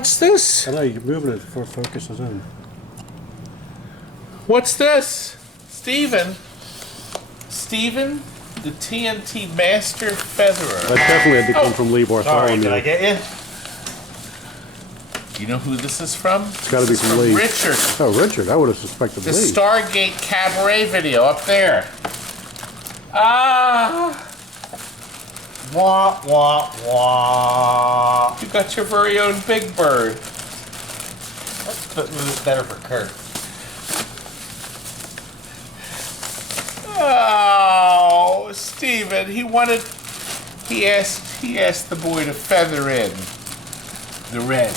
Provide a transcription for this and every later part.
What's this? I know, you're moving it before it focuses in. What's this? Steven, the TNT Master Featherer. That definitely had to come from Lee Bartholomew. Did I get you? You know who this is from? It's got to be from Lee. Richard. Oh, Richard. I would have suspected The Lee. Stargate Cabaret video up there. Ah. Wah, wah, wah. You got your very own Big Bird. That's better for Kurt. Oh, Steven, he asked the boy to feather in the red.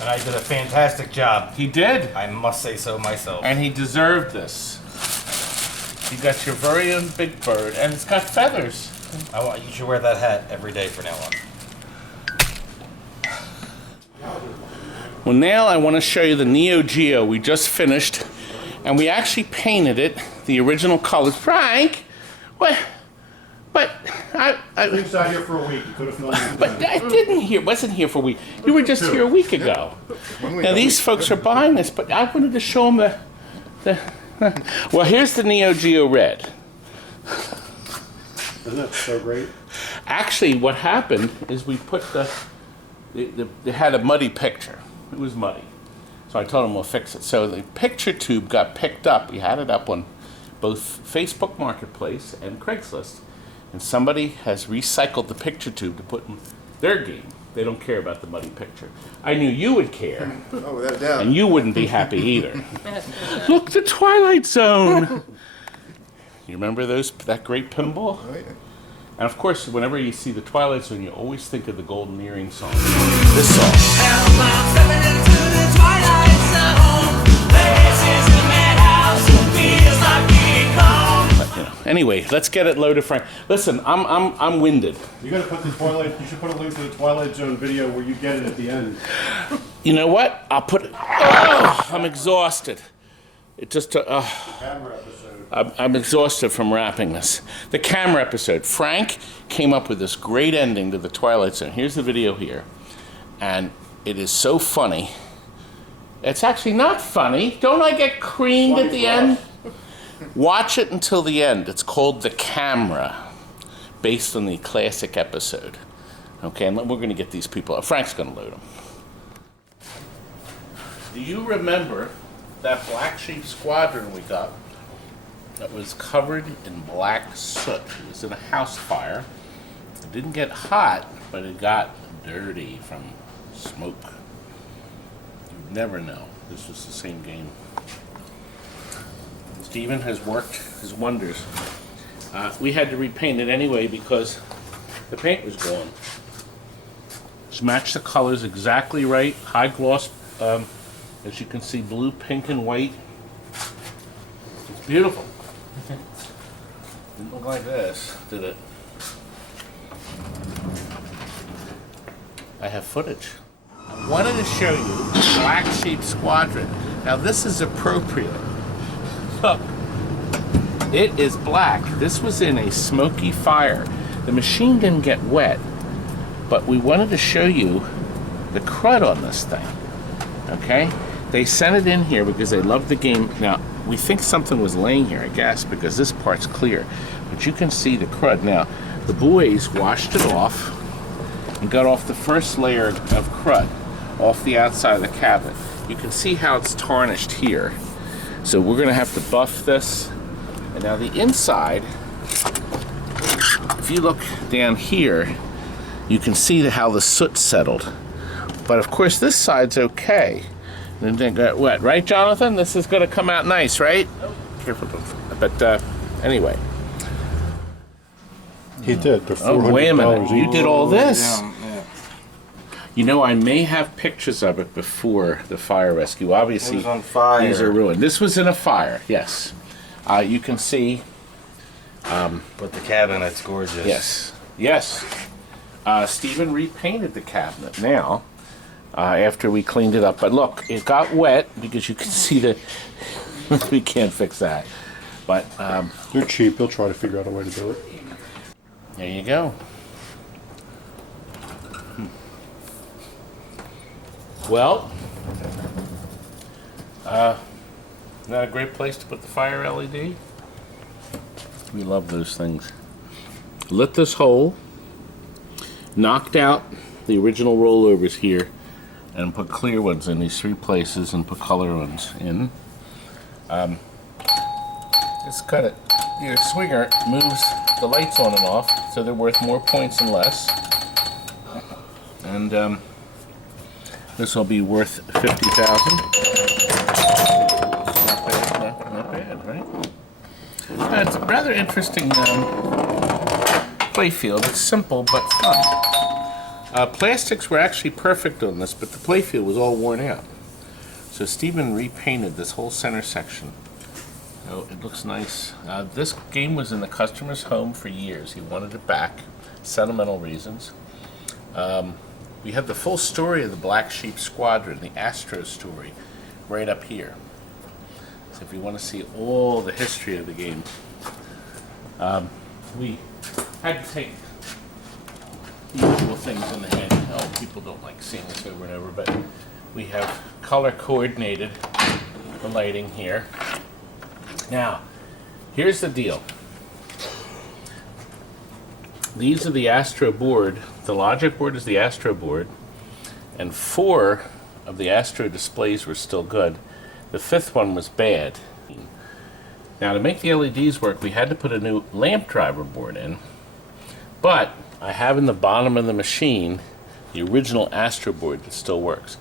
And I did a fantastic job. He did. I must say so myself. And he deserved this. You got your very own Big Bird, and it's got feathers. You should wear that hat every day from now on. Well, now I want to show you the Neo Geo we just finished, and we actually painted it the original colors. Frank, what? But I was out here for a week. You could have filmed it. But I wasn't here for a week. You were just here a week ago. Now these folks are buying this, but I wanted to show them the well, here's the Neo Geo Red. Isn't that so great? Actually, what happened is we put they had a muddy picture. It was muddy. So I told them we'll fix it. So the picture tube got picked up. We had it up on both Facebook Marketplace and Craigslist. And somebody has recycled the picture tube to put in their game. They don't care about the muddy picture. I knew you would care. Oh, without a doubt. And you wouldn't be happy either. Look, the Twilight Zone. You remember that great pinball? Oh, yeah. And of course, whenever you see the Twilight Zone, you always think of the Golden Earring song. This song. But, you know, anyway, let's get it loaded, Frank. Listen, I'm winded. You got to put the Twilight. You should put a link to the Twilight Zone video where you get it at the end. You know what? I'll put it. Oh, I'm exhausted. It just. Camera episode. I'm exhausted from wrapping this. The camera episode. Frank came up with this great ending to the Twilight Zone. Here's the video here. And it is so funny. It's actually not funny. Don't I get creamed at the end? Watch it until the end. It's called The Camera, based on the classic episode. Okay, and we're going to get these people. Frank's going to load them. Do you remember that Black Sheep Squadron we got that was covered in black soot? It was in a house fire. It didn't get hot, but it got dirty from smoke. You'd never know. This was the same game. Steven has worked his wonders. We had to repaint it anyway because the paint was gone. Just match the colors exactly right. High gloss, as you can see, blue, pink, and white. It's beautiful. Didn't look like this, did it? I have footage. I wanted to show you Black Sheep Squadron. Now this is appropriate. Look, it is black. This was in a smoky fire. The machine didn't get wet, but we wanted to show you the crud on this thing, okay? They sent it in here because they loved the game. Now, we think something was laying here, I guess, because this part's clear, but you can see the crud. Now, the boys washed it off and got off the first layer of crud off the outside of the cabinet. You can see how it's tarnished here. So we're going to have to buff this. And now the inside, if you look down here, you can see how the soot settled. But of course this side's okay. And then got wet, right, Jonathan? This is going to come out nice, right? Careful. But anyway. He did. They're $400 Oh, wait a minute. each. You did all this? Yeah. You know, I may have pictures of it before the fire rescue. Obviously, It was on fire. these are ruined. This was in a fire, yes. You can see. But the cabinet's gorgeous. Yes, yes. Stephen repainted the cabinet now after we cleaned it up. But look, it got wet because you can see that we can't fix that. But They're cheap. They'll try to figure out a way to do it. there you go. Well, not a great place to put the fire LED? We love those things. Lit this hole, knocked out the original rollovers here, and put clear ones in these 3 places and put color ones in. It's got it. Your swinger moves the lights on and off, so they're worth more points than less. And this will be worth 50,000. Not bad, right? It's a rather interesting play field. It's simple but fun. Plastics were actually perfect on this, but the play field was all worn out. So Stephen repainted this whole center section. So it looks nice. This game was in the customer's home for years. He wanted it back, sentimental reasons. We have the full story of the Black Sheep Squadron, the Astro story, right up here. So if you want to see all the history of the game, we had to take the usual things in the head. Oh, people don't like seeing this over and over, but we have color coordinated the lighting here. Now, here's the deal. These are the Astro board. The logic board is the Astro board, and 4 of the Astro displays were still good. The 5th one was bad. Now, to make the LEDs work, we had to put a new lamp driver board in, but I have in the bottom of the machine the original Astro board that still works.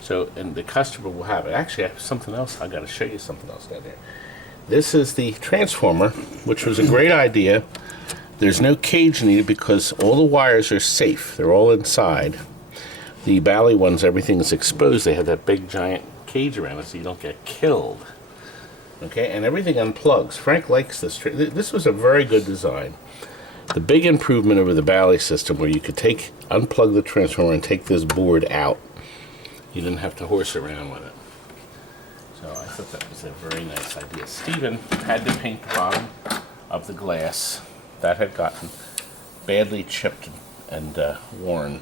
So, and the customer will have it. Actually, I have something else. I got to show you something else down there. This is the transformer, which was a great idea. There's no cage needed because all the wires are safe. They're all inside. The Bally ones, everything is exposed. They have that big giant cage around it so you don't get killed. Okay, and everything unplugs. Frank likes this. This was a very good design. The big improvement over the Bally system where you could unplug the transformer and take this board out. You didn't have to horse around with it. So I thought that was a very nice idea. Stephen had to paint the bottom of the glass. That had gotten badly chipped and worn.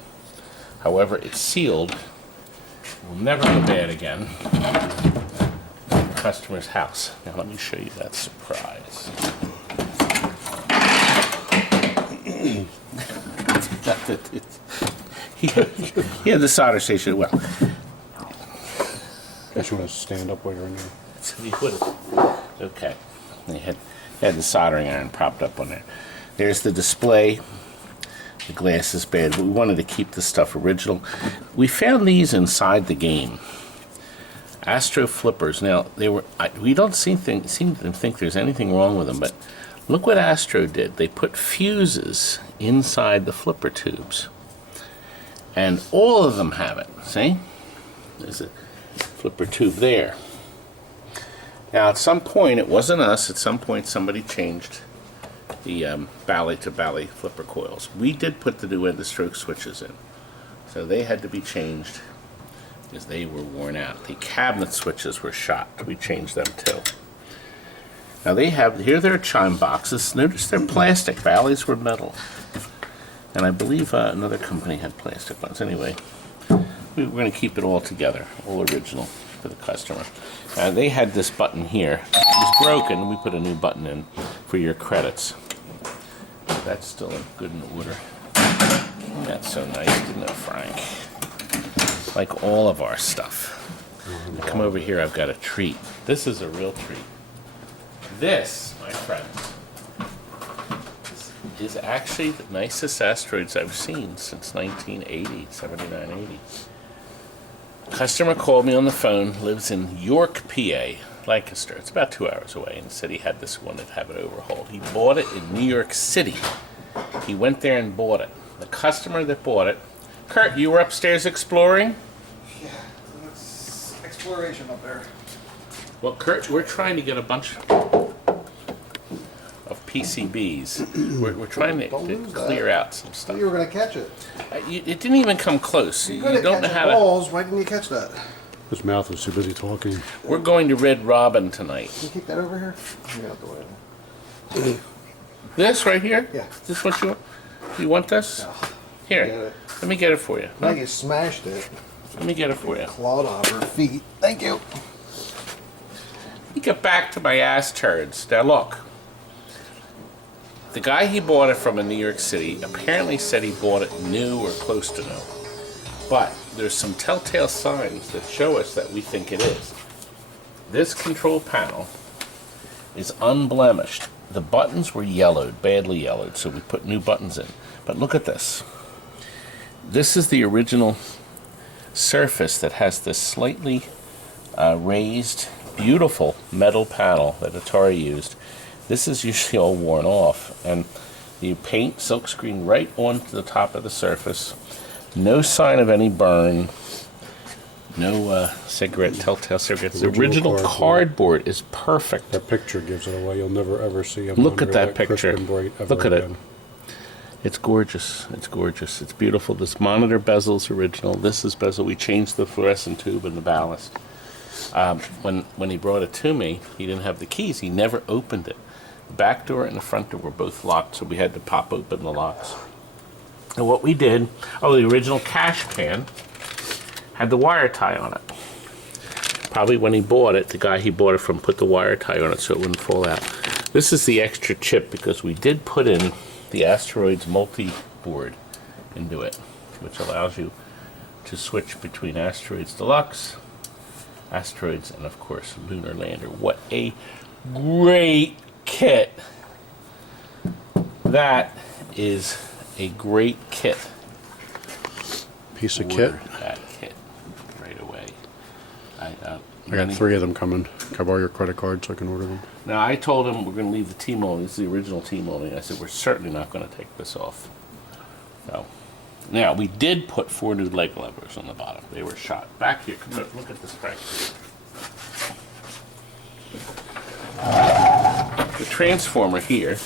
However, it's sealed. It will never go bad again. In the customer's house. Now let me show you that surprise. he had the solder station. Well, Guess you want to stand up while you're in there. so he would have. Okay. He had the soldering iron propped up on there. There's the display. The glass is bad, but we wanted to keep the stuff original. We found these inside the game. Astro flippers. Now they were. We don't seem to think there's anything wrong with them, but look what Astro did. They put fuses inside the flipper tubes, and all of them have it. See? There's a flipper tube there. Now at some point, it wasn't us. At some point, somebody changed the Bally to Bally flipper coils. We did put the new end-of-stroke switches in, so they had to be changed because they were worn out. The cabinet switches were shot. We changed them too. Now they have, here their chime boxes. Notice they're plastic. Bally's were metal. And I believe another company had plastic ones. Anyway, we're going to keep it all together, all original for the customer. They had this button here. It was broken. We put a new button in for your credits. That's still good in order. That's so nice, didn't it, Frank? Like all of our stuff. Come over here, I've got a treat. This is a real treat. This, my friends, is actually the nicest asteroids I've seen since 1980, 79, 80. Customer called me on the phone, lives in York, PA, Lancaster. It's about 2 hours away, and said he had this one to have it overhauled. He bought it in New York City. He went there and bought it. The customer that bought it, Kurt, you were upstairs exploring? Yeah, it's exploration up there. Well, Kurt, we're trying to get a bunch of PCBs. We're trying to clear out some I stuff. thought you were going to catch it. It didn't even come close. You're You good at don't know catching how to. balls. Why didn't you catch that? His mouth was too busy talking. We're going to Red Robin tonight. Can you keep that over here? Get out the way. This right here? Yeah. Is this what you want? You want this? No. Here, Get it. let me get it for you. I think you smashed it. Let me get it for you. Clawed off her feet. Thank you. Let me get back to my ASTEROIDS. Now look. The guy he bought it from in New York City apparently said he bought it new or close to new. But there's some telltale signs that show us that we think it is. This control panel is unblemished. The buttons were yellowed, badly yellowed, so we put new buttons in. But look at this. This is the original surface that has this slightly raised, beautiful metal panel that Atari used. This is usually all worn off, and you paint silkscreen right onto the top of the surface. No sign of any burn. No telltale cigarettes. The original cardboard is perfect. That picture gives it away. You'll never ever see a Look at monitor that crisp picture. and bright ever Look at it. again. It's gorgeous. It's gorgeous. It's beautiful. This monitor bezel's original. This is bezel. We changed the fluorescent tube and the ballast. When he brought it to me, he didn't have the keys. He never opened it. The back door and the front door were both locked, so we had to pop open the locks. And what we did, the original cash pan had the wire tie on it. Probably when he bought it, the guy he bought it from put the wire tie on it so it wouldn't fall out. This is the extra chip because we did put in the Asteroids multi-board into it, which allows you to switch between Asteroids Deluxe, Asteroids, and of course Lunar Lander. What a great kit! That is a great kit. Piece of kit. Order that kit right away. I got 3 of them coming. Can I borrow your credit card so I can order them? Now I told him we're going to leave the T-molding. This is the original T-molding. I said we're certainly not going to take this off. So, now we did put 4 new leg levers on the bottom. They were shot. Back here, come look at this back here. The transformer here.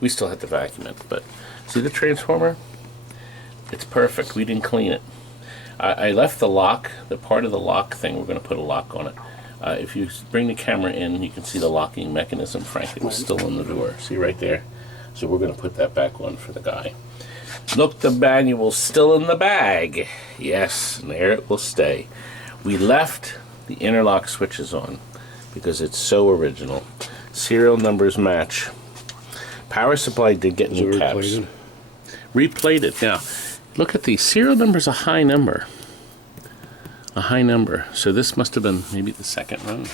We still had to vacuum it, but see the transformer? It's perfect. We didn't clean it. I left the lock, the part of the lock thing. We're going to put a lock on it. If you bring the camera in, you can see the locking mechanism. Frankly, it was still in the door. See right there? So we're going to put that back on for the guy. Look, the manual's still in the bag. Yes, and there it will stay. We left the interlock switches on because it's so original. Serial numbers match. Power supply did get new caps. Replated. Now, look at these. Serial number's a high number. A high number. So this must have been maybe the second run.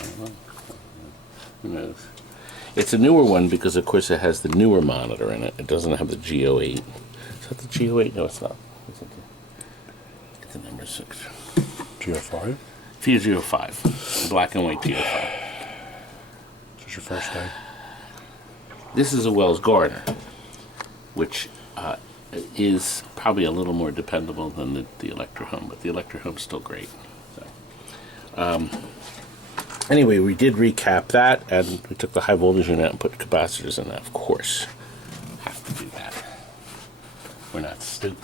Who knows? It's a newer one because, of course, it has the newer monitor in it. It doesn't have the GO8. Is that the GO8? No, it's not. It's the number 6. GO5? GO5. Black and white GO5. Is this your first day? This is a Wells Gardner, which is probably a little more dependable than the Electro Home, but the Electro Home's still great. So, anyway, we did recap that, and we took the high voltage unit and put capacitors in that, of course. Have to do that. We're not stupid.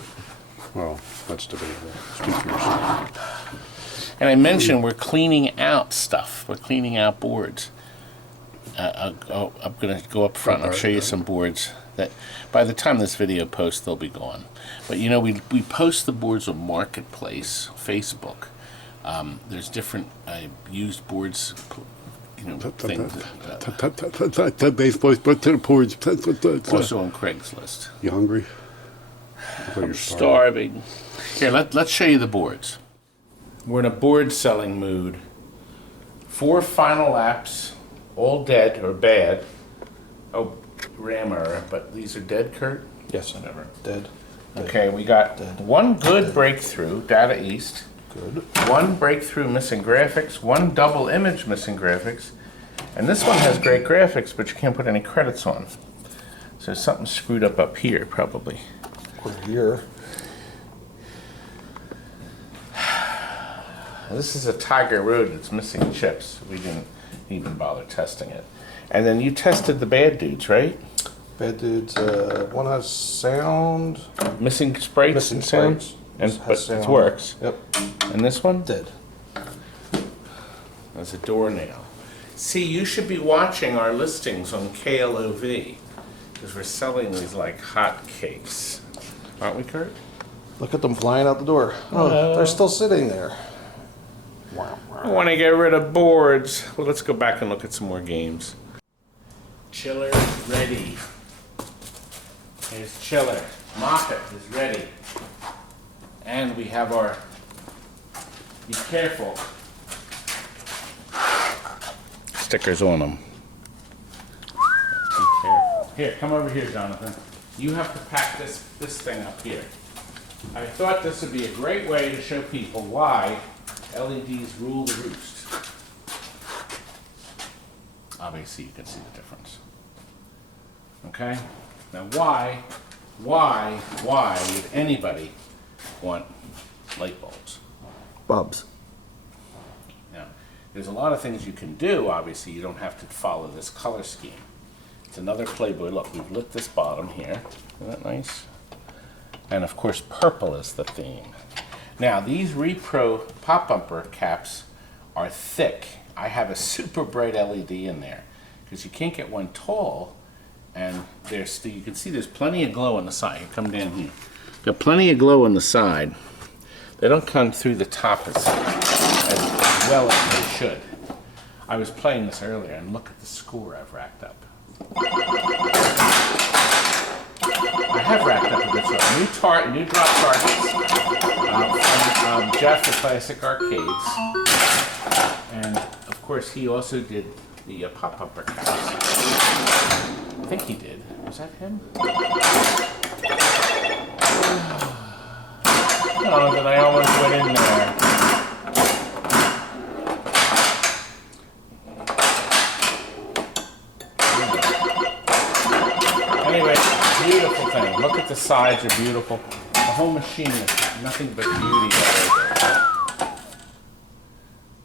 Well, that's debatable. Speak for yourself. And I mentioned we're cleaning out stuff. We're cleaning out boards. I'm going to go up front and I'll show you some boards that by the time this video posts, they'll be gone. But you know, we post the boards on Marketplace, Facebook. There's different used boards, you know, things. Also on Craigslist. You hungry? I'm starving. Here, let's show you the boards. We're in a board selling mood. 4 final laps. All dead or bad. Oh, RAM error, but these are dead, Kurt? Yes, Whatever. dead. Okay, we got one good breakthrough, Data East. Good. One breakthrough missing graphics, one double image missing graphics, and this one has great graphics, but you can't put any credits on. So something screwed up here, probably. Or here. This is a Tiger Road that's missing chips. We didn't even bother testing it. And then you tested the bad dudes, right? Bad dudes. One has sound. Missing sprites Missing and sound? sprites. And, but Has sound. it works. Yep. And this one? Dead. There's a doornail. See, you should be watching our listings on KLOV because we're selling these like hotcakes. Aren't we, Kurt? Look at them flying out the door. Oh, they're still sitting there. I want to get rid of boards. Well, let's go back and look at some more games. Chiller ready. Here's Chiller. Moffat is ready. And we have our, be careful, stickers on them. Be careful. Here, come over here, Jonathan. You have to pack this thing up here. I thought this would be a great way to show people why LEDs rule the roost. Obviously, you can see the difference. Okay? Now, why would anybody want light bulbs? Bubs. Now, there's a lot of things you can do. Obviously, you don't have to follow this color scheme. It's another Playboy. Look, we've lit this bottom here. Isn't that nice? And of course, purple is the theme. Now, these Repro pop bumper caps are thick. I have a super bright LED in there because you can't get one tall, and you can see there's plenty of glow on the side. You come down here. Got plenty of glow on the side. They don't come through the top as well as they should. I was playing this earlier, and look at the score I've racked up. I have racked up a good score. New drop targets from Jeff at Classic Arcades, and of course he also did the pop bumper caps. I think he did. Was that him? Oh, then I almost went in there. Anyway, beautiful thing. Look at the sides are beautiful. The whole machine is nothing but beauty all over.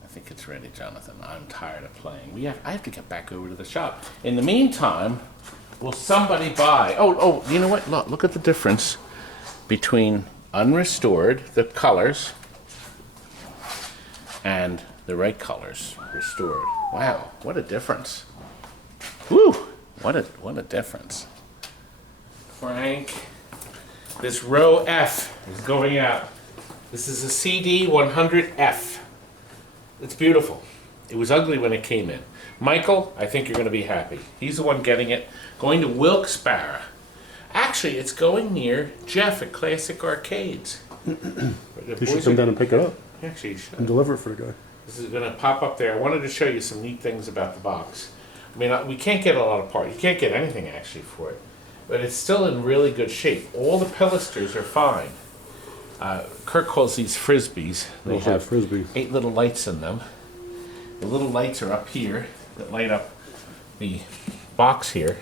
I think it's ready, Jonathan. I'm tired of playing. I have to get back over to the shop. In the meantime, will somebody buy? Oh, you know what? Look at the difference between unrestored, the colors, and the right colors restored. Wow, what a difference. Woo! What a difference. Frank, this ROWE F is going out. This is a CD100F. It's beautiful. It was ugly when it came in. Michael, I think you're going to be happy. He's the one getting it. Going to Wilkes-Barre. Actually, it's going near Jeff at Classic Arcades. You should come down and pick it up Actually, you should. and deliver it for the guy. This is going to pop up there. I wanted to show you some neat things about the box. I mean, we can't get a lot of parts. You can't get anything actually for it. But it's still in really good shape. All the pilasters are fine. Kirk calls these frisbees. They have frisbee. 8 little lights in them. The little lights are up here that light up the box here.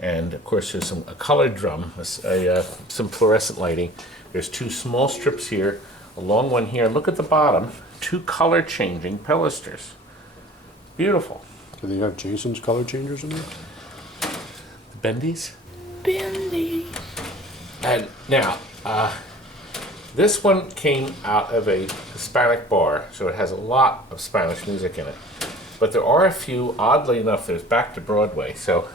And of course there's a colored drum, some fluorescent lighting. There's 2 small strips here, a long one here. Look at the bottom, 2 color changing pilasters. Beautiful. Do they have Jason's color changers in there? The Bendies? Bendy. And now, this one came out of a Hispanic bar, so it has a lot of Spanish music in it. But there are a few, oddly enough, there's Back to Broadway. So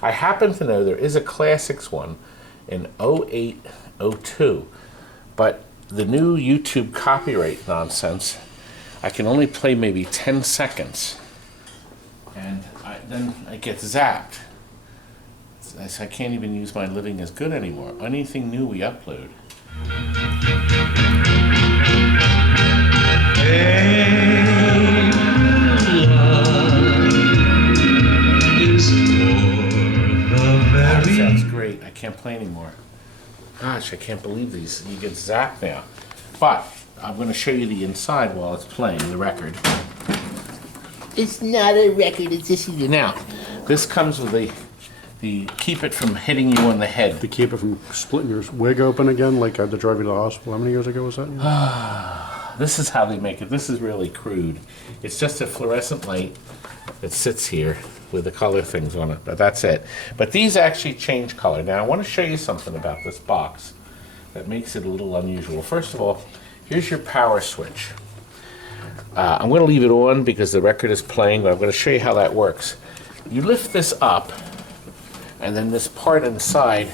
I happen to know there is a Classics one in 08, 02. But the new YouTube copyright nonsense, I can only play maybe 10 seconds. And then I get zapped. I can't even use my Living is Good anymore. Anything new we upload. That sounds great. I can't play anymore. Gosh, I can't believe these. You get zapped now. But I'm going to show you the inside while it's playing, the record. It's not a record, it's a CD. Now, this comes with the keep it from hitting you on the head. To keep it from splitting your wig open again, like I had to drive you to the hospital. How many years ago was that? This is how they make it. This is really crude. It's just a fluorescent light that sits here with the color things on it, but that's it. But these actually change color. Now I want to show you something about this box that makes it a little unusual. First of all, here's your power switch. I'm going to leave it on because the record is playing, but I'm going to show you how that works. You lift this up, and then this part inside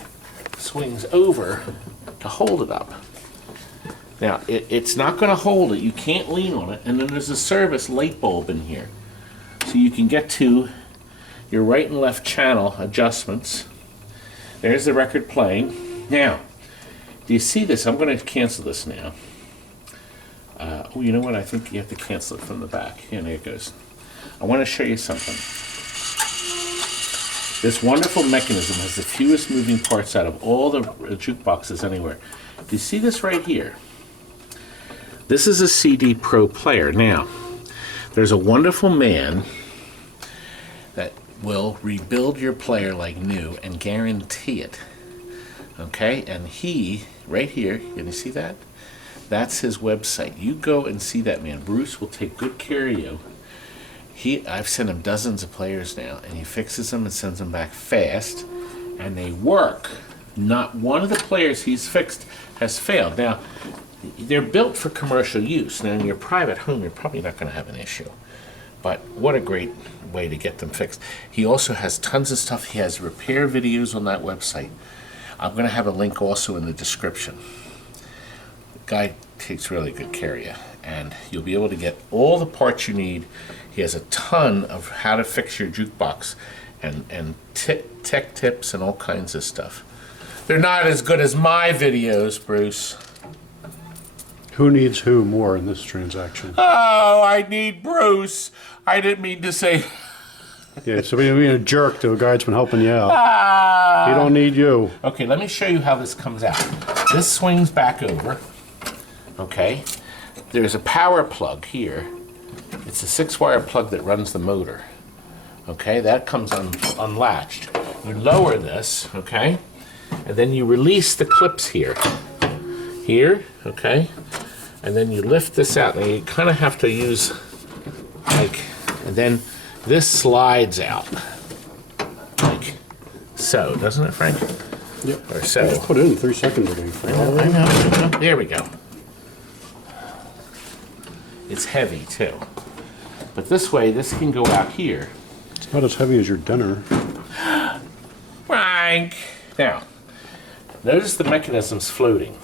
swings over to hold it up. Now, it's not going to hold it. You can't lean on it. And then there's a service light bulb in here. So you can get to your right and left channel adjustments. There's the record playing. Now, do you see this? I'm going to cancel this now. Oh, you know what? I think you have to cancel it from the back. Yeah, there it goes. I want to show you something. This wonderful mechanism has the fewest moving parts out of all the jukeboxes anywhere. Do you see this right here? This is a CD Pro player. Now, there's a wonderful man that will rebuild your player like new and guarantee it. Okay? And he, right here, can you see that? That's his website. You go and see that man. Bruce will take good care of you. I've sent him dozens of players now, and he fixes them and sends them back fast, and they work. Not one of the players he's fixed has failed. Now, they're built for commercial use. Now, in your private home, you're probably not going to have an issue. But what a great way to get them fixed. He also has tons of stuff. He has repair videos on that website. I'm going to have a link also in the description. The guy takes really good care of you, and you'll be able to get all the parts you need. He has a ton of how to fix your jukebox and tech tips and all kinds of stuff. They're not as good as my videos, Bruce. Who needs who more in this transaction? Oh, I need Bruce. I didn't mean to say. Yeah, so being a jerk to a guy that's been helping you out. He don't need you. Okay, let me show you how this comes out. This swings back over. Okay, there's a power plug here. It's a 6-wire plug that runs the motor. Okay, that comes unlatched. You lower this, okay, and then you release the clips here. Here, okay, and then you lift this out. Now you kind of have to use, like, and then this slides out, like so, doesn't it, Frank? Yep. Or so. I just put it in 3 seconds ago. I know. There we go. It's heavy too. But this way, this can go out here. It's not as heavy as your dinner. Frank! Now, notice the mechanism's floating.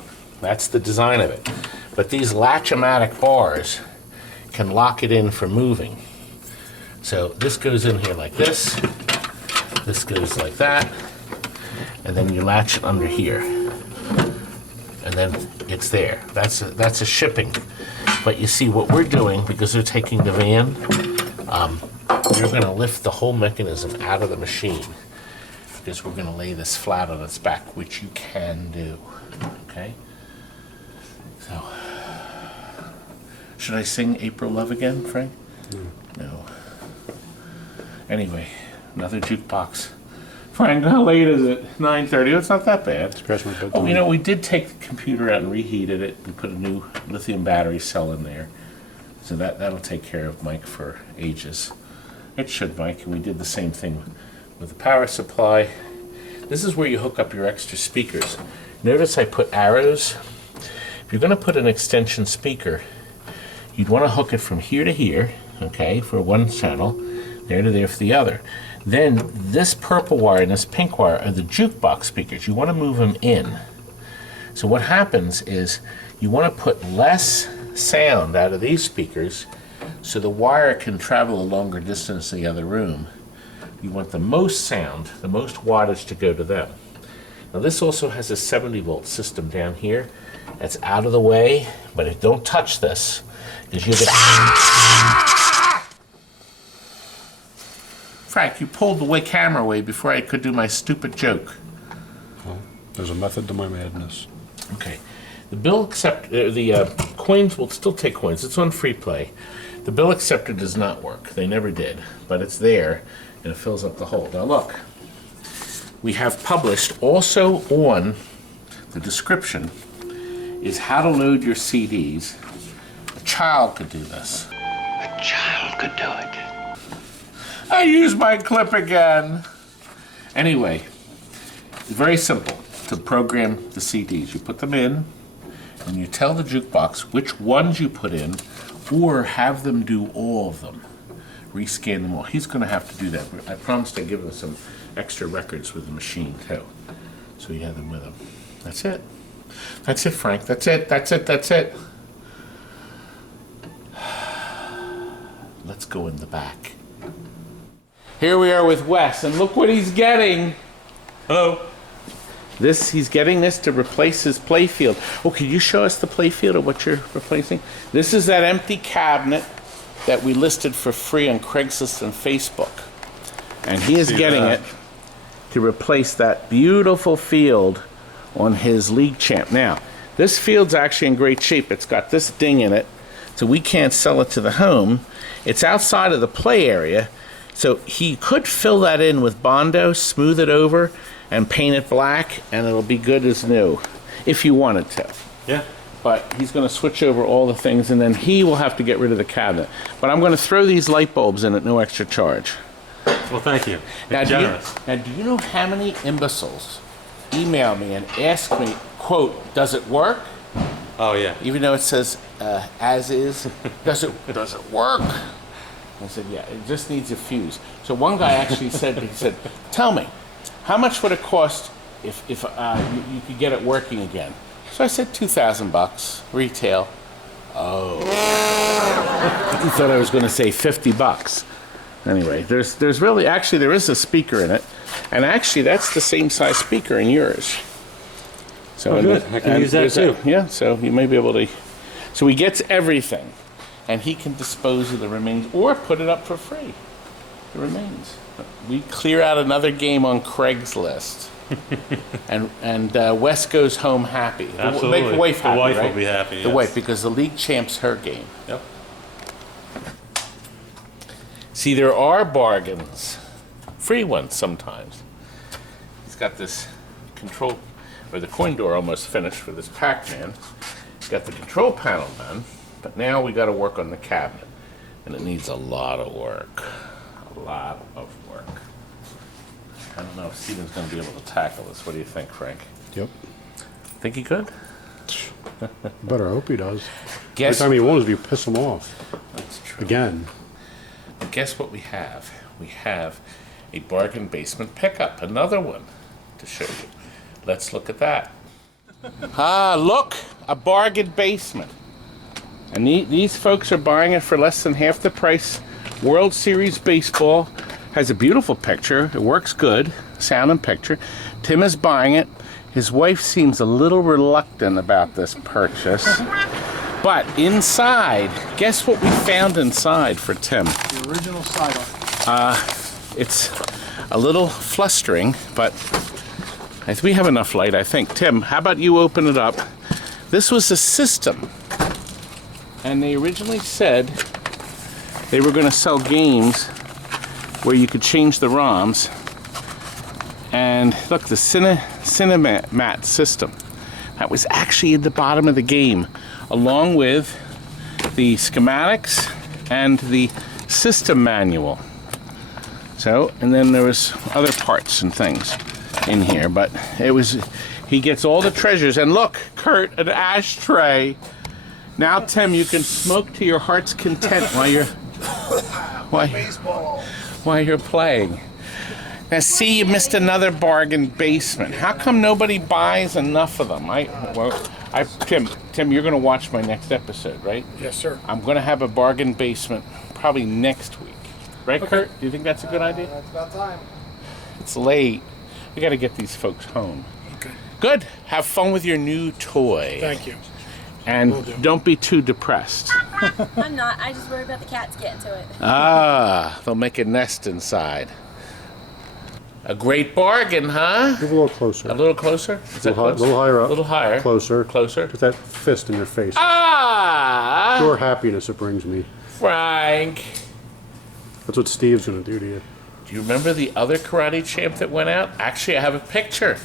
That's the design of it. But these latch-o-matic bars can lock it in for moving. So this goes in here like this. This goes like that. And then you latch it under here. And then it's there. That's a shipping. But you see what we're doing, because they're taking the van, you're going to lift the whole mechanism out of the machine, because we're going to lay this flat on its back, which you can do. Okay? So, should I sing April Love again, Frank? No. Anyway, another jukebox. Frank, how late is it? 9:30. It's not that bad. Scratch my butt. Oh, you know, we did take the computer out and reheated it and put a new lithium battery cell in there. So that'll take care of Mike for ages. It should, Mike. And we did the same thing with the power supply. This is where you hook up your extra speakers. Notice I put arrows. If you're going to put an extension speaker, you'd want to hook it from here to here, okay, for one channel, there to there for the other. Then this purple wire and this pink wire are the jukebox speakers. You want to move them in. So what happens is you want to put less sound out of these speakers so the wire can travel a longer distance in the other room. You want the most sound, the most wattage to go to them. Now this also has a 70-volt system down here. That's out of the way, but don't touch this, because you'll get... Frank, you pulled the camera away before I could do my stupid joke. Well, there's a method to my madness. Okay. The bill acceptor, the coins will still take coins. It's on free play. The bill acceptor does not work. They never did, but it's there, and it fills up the hole. Now look, we have published also on the description is how to load your CDs. A child could do this. A child could do it. I used my clip again. Anyway, it's very simple to program the CDs. You put them in, and you tell the jukebox which ones you put in, or have them do all of them. Rescan them all. He's going to have to do that. I promised to give him some extra records with the machine, too. So he had them with him. That's it. That's it, Frank. That's it. That's it. That's it. Let's go in the back. Here we are with Wes, and look what he's getting. Hello. He's getting this to replace his playfield. Oh, can you show us the playfield of what you're replacing? This is that empty cabinet that we listed for free on Craigslist and Facebook. And he is getting it to replace that beautiful field on his league champ. Now, this field's actually in great shape. It's got this ding in it, so we can't sell it to the home. It's outside of the play area, so he could fill that in with Bondo, smooth it over, and paint it black, and it'll be good as new, if you wanted to. Yeah. But he's going to switch over all the things, and then he will have to get rid of the cabinet. But I'm going to throw these light bulbs in at no extra charge. Well, thank you. Now, Generous. do you know how many imbeciles email me and ask me, quote, does it work? Oh yeah. Even though it says as is, does it work? I said, yeah, it just needs a fuse. So one guy actually said, tell me, how much would it cost if you could get it working again? So I said $2,000 retail. Oh, he thought I was going to say $50. Anyway, there's really, actually there is a speaker in it, and actually that's the same size speaker in yours. So Oh, good. I can use that too. Yeah, so you may be able to. So he gets everything, and he can dispose of the remains or put it up for free. The remains. We clear out another game on Craigslist, and Wes goes home happy. Absolutely. Make the wife happy, The wife right? will be happy. The yes. wife, because the league champ's her game. Yep. See, there are bargains, free ones sometimes. He's got this control, or the coin door almost finished for this Pac-Man. He's got the control panel done, but now we got to work on the cabinet, and it needs a lot of work. A lot of work. I don't know if Steven's going to be able to tackle this. What do you think, Frank? Yep. Think he could? Better hope he does. Guess Every time he wants, you piss him off. that's true. Again. But guess what we have? We have a bargain basement pickup, another one to show you. Let's look at that. Ah, look, a bargain basement. And these folks are buying it for less than half the price. World Series Baseball has a beautiful picture. It works good, sound and picture. Tim is buying it. His wife seems a little reluctant about this purchase. But inside, guess what we found inside for Tim? The original sidearm. It's a little flustering, but we have enough light, I think. Tim, how about you open it up? This was a system. And they originally said they were going to sell games where you could change the ROMs. And look, the Cinemat system. That was actually at the bottom of the game, along with the schematics and the system manual. So, and then there was other parts and things in here, but it was, he gets all the treasures. And look, Kurt, an ashtray. Now, Tim, you can smoke to your heart's content while you're playing. Now, see, you missed another bargain basement. How come nobody buys enough of them? Tim, you're going to watch my next episode, right? Yes, sir. I'm going to have a bargain basement probably next week. Right, Kurt? Do you think that's a good idea? That's about time. It's late. We got to get these folks home. Okay. Good. Have fun with your new toy. Thank you. And don't be too depressed. I'm not. I just worry about the cats getting to it. Ah, they'll make a nest inside. A great bargain, huh? Move a little closer. A little closer? Is that A little higher up. A little higher. Closer. Closer. Get that fist in your face. Ah! Pure happiness it brings me. Frank. That's what Steve's gonna do to you. Do you remember the other karate champ that went out? Actually, I have a picture.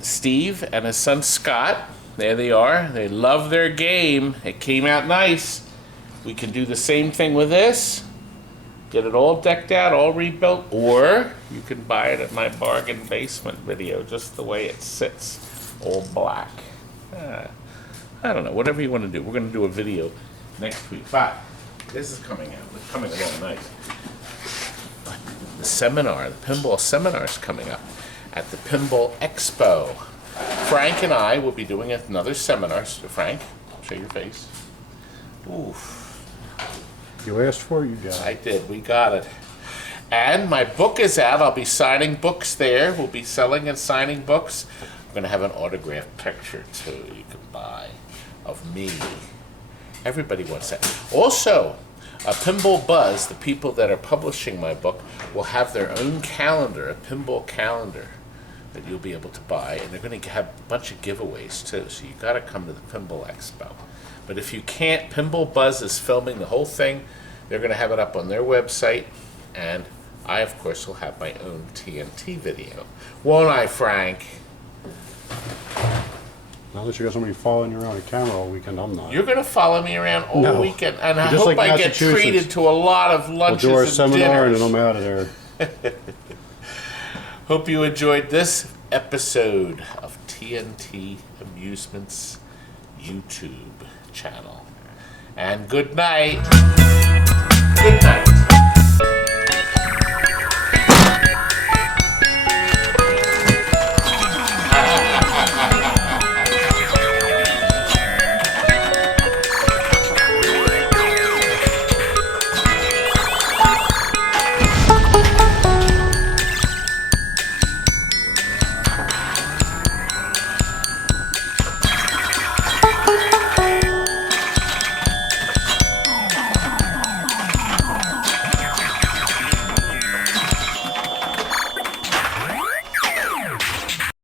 Steve and his son Scott, there they are. They love their game. It came out nice. We can do the same thing with this. Get it all decked out, all rebuilt, or you can buy it at my bargain basement video, just the way it sits, all black. I don't know, whatever you want to do. We're going to do a video next week. But this is coming out. It's coming along nice. The seminar, the pinball seminar is coming up. at the Pinball Expo. Frank and I will be doing another seminar. So Frank, show your face. Oof. You asked for it, you got I it. did. We got it. And my book is out. I'll be signing books there. We'll be selling and signing books. I'm going to have an autographed picture, too, you can buy of me. Everybody wants that. Also, Pinball Buzz, the people that are publishing my book, will have their own calendar, a pinball calendar that you'll be able to buy. And they're going to have a bunch of giveaways, too. So you got to come to the Pinball Expo. But if you can't, Pinball Buzz is filming the whole thing. They're going to have it up on their website. And I, of course, will have my own TNT video. Won't I, Frank? Unless you got somebody following you around a camera all weekend, I'm not. You're going to follow me around all No. weekend. And I You're just hope like I get Massachusetts. treated to a lot of We'll lunches do our and seminar and dinners. then I'm out of there. Hope you enjoyed this episode of TNT Amusements YouTube channel. And good night. Good night.